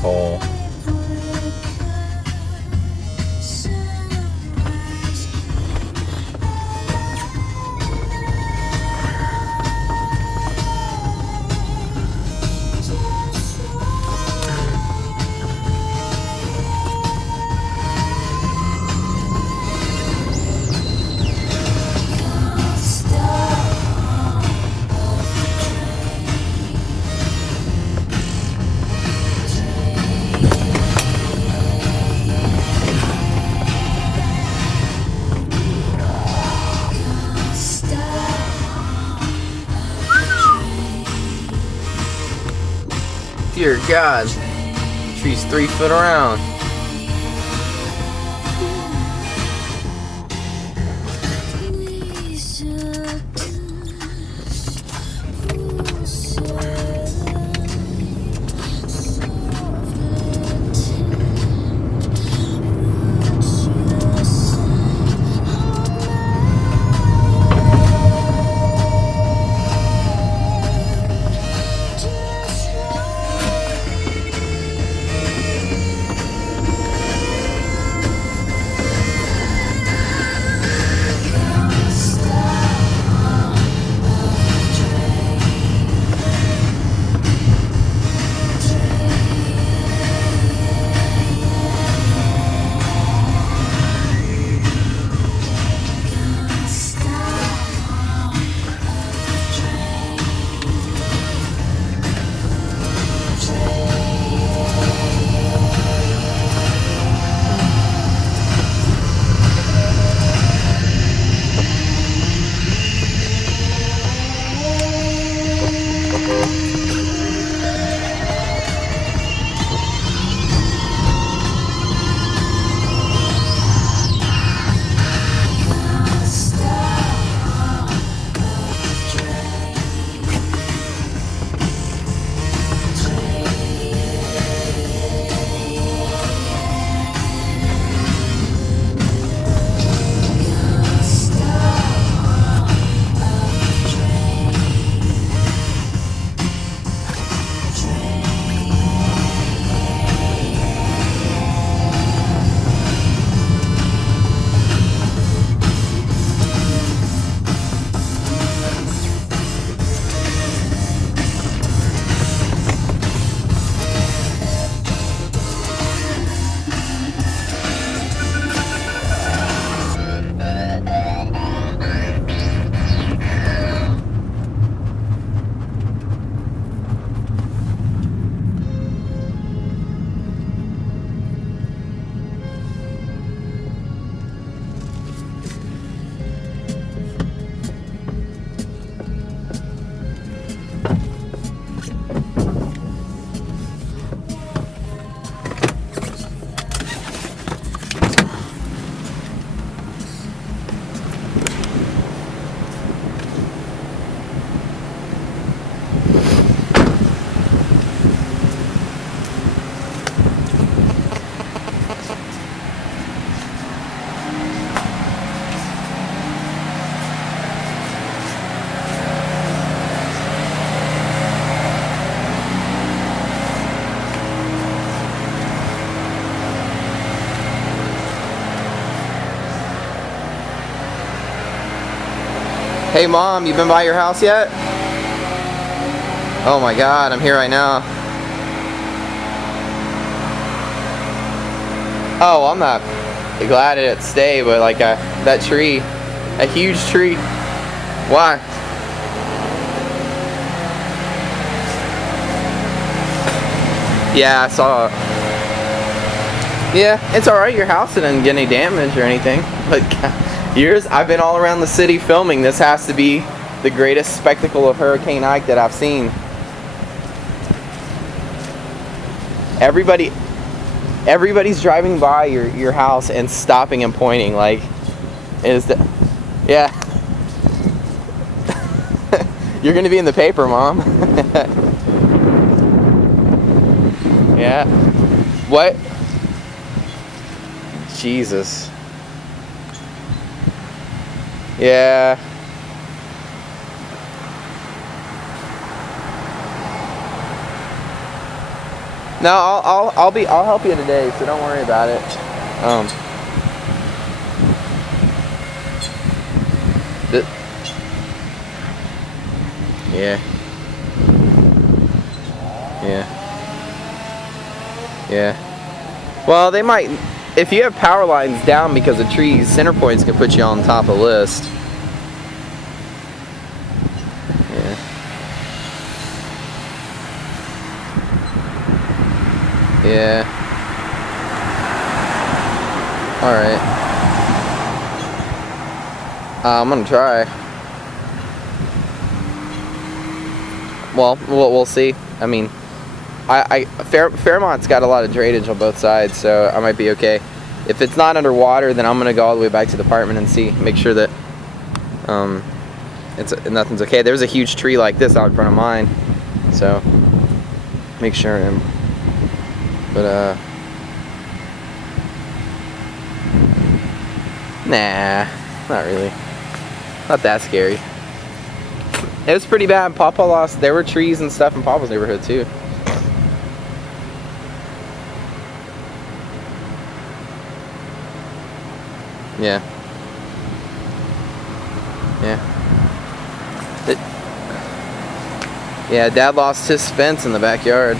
pole. Dear God, tree's 3 foot around. Hey Mom, you been by your house yet? Oh my God, I'm here right now. Oh, I'm not glad it stayed, but like that tree, a huge tree. Why? Yeah, I saw it. Yeah, it's alright. Your house didn't get any damage or anything. But yours, I've been all around the city filming. This has to be the greatest spectacle of Hurricane Ike that I've seen. Everybody's driving by your house and stopping and pointing like, yeah. You're gonna be in the paper, Mom. Yeah. What? Jesus. Yeah. No, I'll help you today, so don't worry about it. th yeah. Yeah. Yeah. Well, they might, if you have power lines down because of trees, center points can put you on top of the list. Yeah. Yeah. Alright. I'm gonna try. Well, we'll see. I mean, Fairmont's got a lot of drainage on both sides, so I might be okay. If it's not underwater, then I'm gonna go all the way back to the apartment and see, make sure that nothing's okay. There's a huge tree like this out in front of mine, so make sure. Nah, not really. Not that scary. It was pretty bad. Papa lost. There were trees and stuff in Papa's neighborhood too. Yeah. Yeah. Yeah, Dad lost his fence in the backyard.